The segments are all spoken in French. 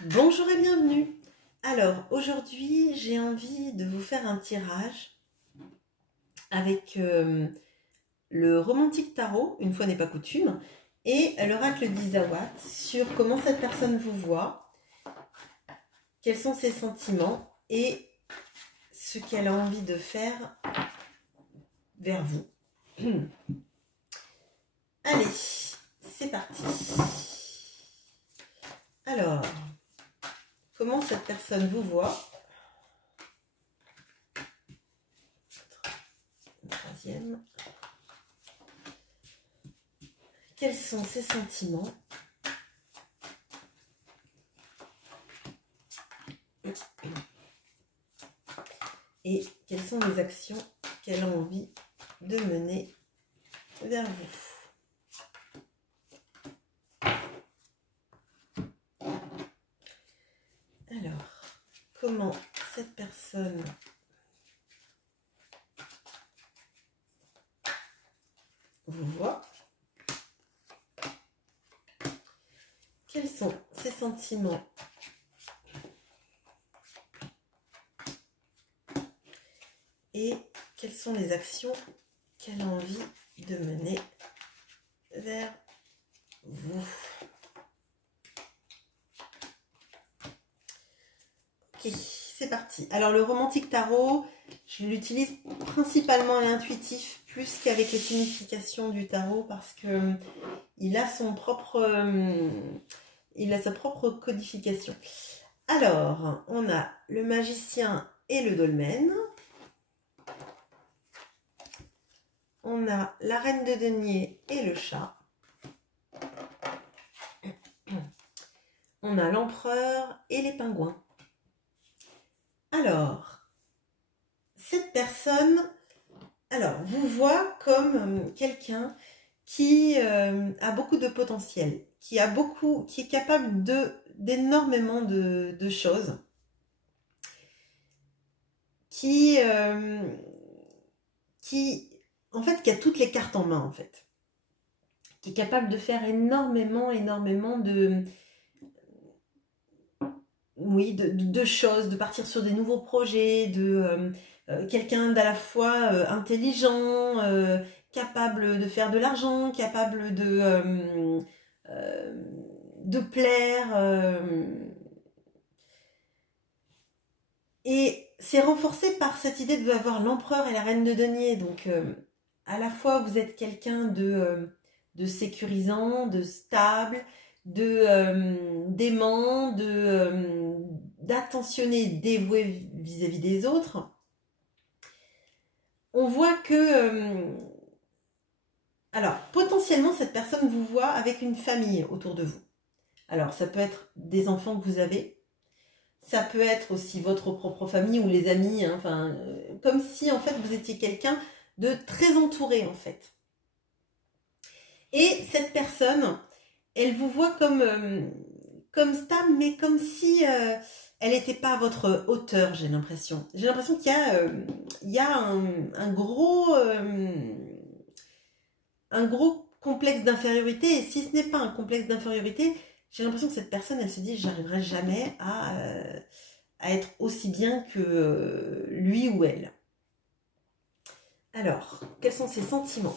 Bonjour et bienvenue. Alors aujourd'hui j'ai envie de vous faire un tirage avec le romantique tarot, une fois n'est pas coutume, et l'oracle d'Isawat sur comment cette personne vous voit, quels sont ses sentiments et ce qu'elle a envie de faire vers vous. Allez, c'est parti. Alors, comment cette personne vous voit? Troisième. Quels sont ses sentiments? Et quelles sont les actions qu'elle a envie de mener vers vous? Alors, comment cette personne vous voit? Quels sont ses sentiments? Et quelles sont les actions qu'elle a envie de mener vers vous? Ok, c'est parti. Alors le romantique tarot, je l'utilise principalement à l'intuitif plus qu'avec les significations du tarot parce que il a sa propre codification. Alors, on a le magicien et le dolmen. On a la reine de denier et le chat. On a l'empereur et les pingouins. Alors, cette personne, vous voit comme quelqu'un qui a beaucoup de potentiel, qui est capable d'énormément de choses, qui qui a toutes les cartes en main en fait, qui est capable de faire énormément de choses, de partir sur des nouveaux projets, quelqu'un d'à la fois intelligent, capable de faire de l'argent, capable de plaire. Et c'est renforcé par cette idée de avoir l'empereur et la reine de denier. Donc, à la fois, vous êtes quelqu'un de sécurisant, de stable, d'aimant, d'attentionné, dévoué vis-à-vis des autres. On voit que... alors, potentiellement, cette personne vous voit avec une famille autour de vous. Alors, ça peut être des enfants que vous avez. Ça peut être aussi votre propre famille ou les amis, hein, comme si en fait vous étiez quelqu'un de très entouré en fait. Et cette personne, elle vous voit comme stable, mais comme si elle n'était pas à votre hauteur, j'ai l'impression. J'ai l'impression qu'il y a un gros complexe d'infériorité, et si ce n'est pas un complexe d'infériorité, j'ai l'impression que cette personne, elle se dit, j'arriverai jamais à être aussi bien que lui ou elle. Alors, quels sont ses sentiments?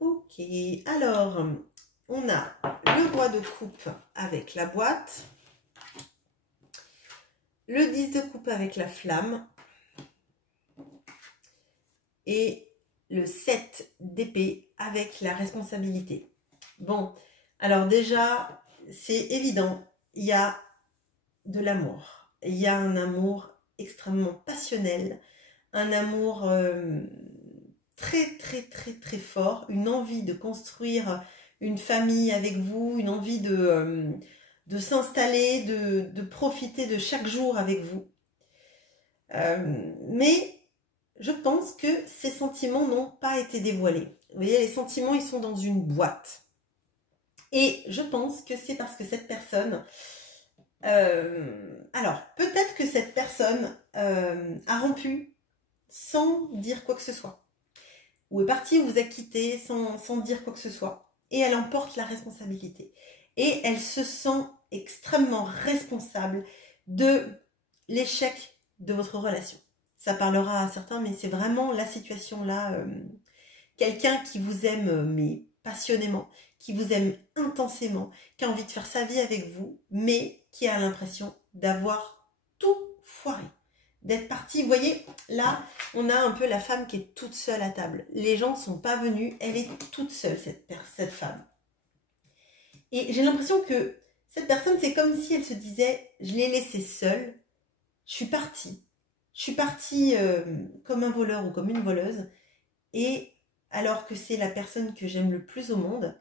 Ok, alors, on a le roi de coupe avec la boîte, le 10 de coupe avec la flamme et le 7 d'épée avec la responsabilité. Bon, alors déjà, c'est évident, il y a de l'amour. Il y a un amour extrêmement passionnel, un amour très fort, une envie de construire une famille avec vous, une envie de s'installer, de profiter de chaque jour avec vous. Mais je pense que ces sentiments n'ont pas été dévoilés. Vous voyez, les sentiments, ils sont dans une boîte. Et je pense que c'est parce que cette personne, Alors, peut-être que cette personne a rompu sans dire quoi que ce soit. Ou est partie, ou vous a quitté sans dire quoi que ce soit. Et elle emporte la responsabilité. Et elle se sent extrêmement responsable de l'échec de votre relation. Ça parlera à certains, mais c'est vraiment la situation là. Quelqu'un qui vous aime, mais passionnément, qui vous aime intensément, qui a envie de faire sa vie avec vous, mais qui a l'impression d'avoir tout foiré, d'être parti. Vous voyez, là, on a un peu la femme qui est toute seule à table. Les gens ne sont pas venus, elle est toute seule, cette femme. Et j'ai l'impression que cette personne, c'est comme si elle se disait, je l'ai laissée seule, je suis partie. Je suis partie comme un voleur ou comme une voleuse, et alors que c'est la personne que j'aime le plus au monde.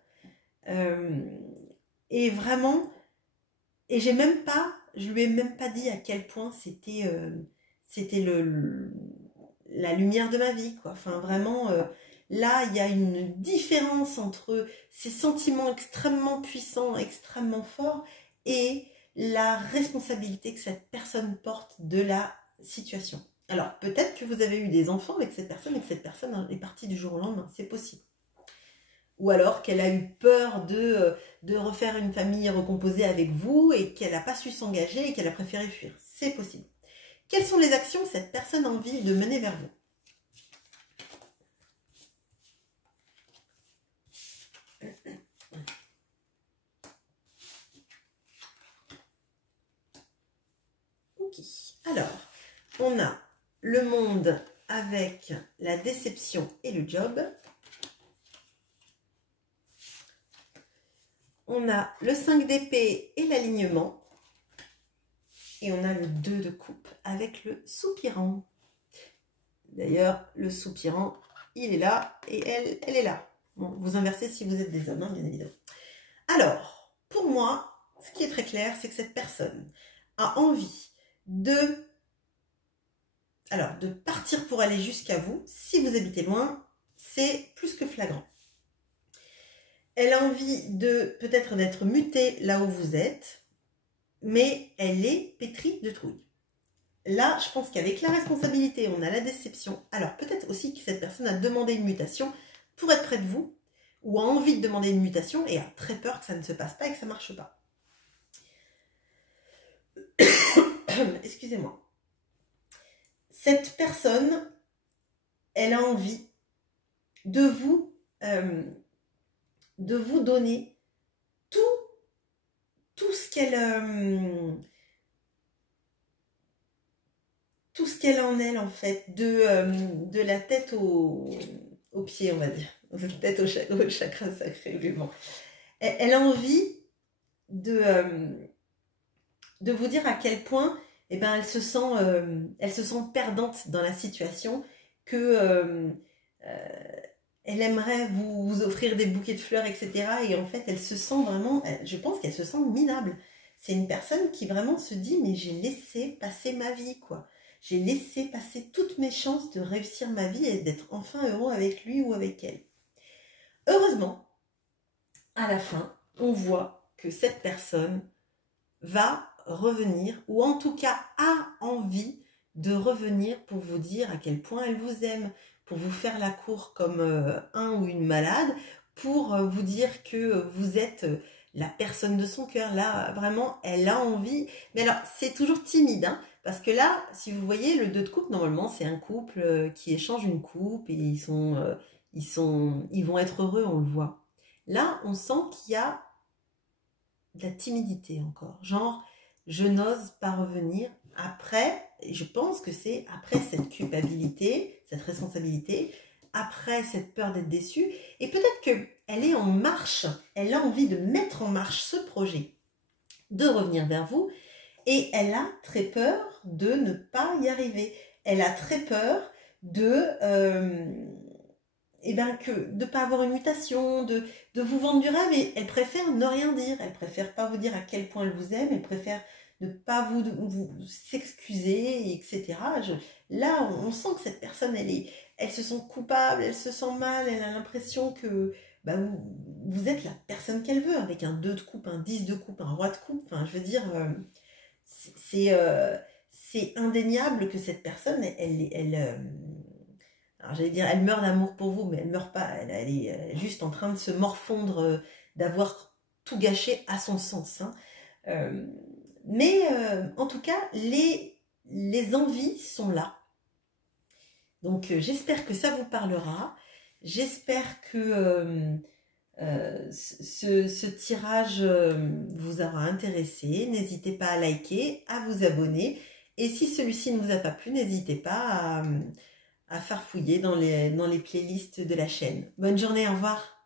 Et vraiment, et je lui ai même pas dit à quel point c'était la lumière de ma vie, quoi. Enfin, vraiment, là, il y a une différence entre ces sentiments extrêmement puissants, extrêmement forts, et la responsabilité que cette personne porte de la situation. Alors, peut-être que vous avez eu des enfants avec cette personne et que cette personne est partie du jour au lendemain, c'est possible. Ou alors qu'elle a eu peur de refaire une famille recomposée avec vous et qu'elle n'a pas su s'engager et qu'elle a préféré fuir. C'est possible. Quelles sont les actions que cette personne a envie de mener vers vous? Ok. Alors, on a le monde avec la déception et le job. On a le 5 d'épée et l'alignement. Et on a le 2 de coupe avec le soupirant. D'ailleurs, le soupirant, il est là et elle est là. Bon, vous inversez si vous êtes des hommes, hein, bien évidemment. Alors, pour moi, ce qui est très clair, c'est que cette personne a envie de partir pour aller jusqu'à vous. Si vous habitez loin, c'est plus que flagrant. Elle a envie peut-être d'être mutée là où vous êtes, mais elle est pétrie de trouille. Là, je pense qu'avec la responsabilité, on a la déception. Alors, peut-être aussi que cette personne a demandé une mutation pour être près de vous, ou a envie de demander une mutation et a très peur que ça ne se passe pas et que ça ne marche pas. Excusez-moi. Cette personne, elle a envie de vous donner tout ce qu'elle a en elle, en fait, de la tête aux pieds, on va dire, de la tête au chakra sacré, évidemment. Elle a envie de vous dire à quel point elle se sent perdante dans la situation, que elle aimerait vous offrir des bouquets de fleurs, etc. Et en fait, elle se sent vraiment, je pense qu'elle se sent minable. C'est une personne qui vraiment se dit, mais j'ai laissé passer ma vie, quoi. J'ai laissé passer toutes mes chances de réussir ma vie et d'être enfin heureux avec lui ou avec elle. Heureusement, à la fin, on voit que cette personne va revenir, ou en tout cas a envie de revenir pour vous dire à quel point elle vous aime, pour vous faire la cour comme un ou une malade, pour vous dire que vous êtes la personne de son cœur. Là, vraiment, elle a envie. Mais alors, c'est toujours timide, hein, parce que là, si vous voyez, le 2 de coupe, normalement, c'est un couple qui échange une coupe et ils vont être heureux, on le voit. Là, on sent qu'il y a de la timidité encore. Genre, je n'ose pas revenir après, et je pense que c'est après cette culpabilité, cette responsabilité, après cette peur d'être déçue, et peut-être qu'elle est en marche, elle a envie de mettre en marche ce projet, de revenir vers vous, et elle a très peur de ne pas y arriver. Elle a très peur de ne pas avoir une mutation, de vous vendre du rêve, et elle préfère ne rien dire, elle préfère pas vous dire à quel point elle vous aime, elle préfère ne pas vous s'excuser, etc. Là, on sent que cette personne, elle se sent coupable, elle se sent mal, elle a l'impression que vous êtes la personne qu'elle veut, avec un 2 de coupe, un 10 de coupe, un roi de coupe, enfin, je veux dire, c'est indéniable que cette personne, alors j'allais dire, elle meurt d'amour pour vous, mais elle meurt pas. Elle est juste en train de se morfondre, d'avoir tout gâché à son sens, hein. Euh, mais en tout cas, les envies sont là. Donc j'espère que ça vous parlera. J'espère que ce tirage vous aura intéressé. N'hésitez pas à liker, à vous abonner. Et si celui-ci ne vous a pas plu, n'hésitez pas à farfouiller dans les playlists de la chaîne. Bonne journée, au revoir.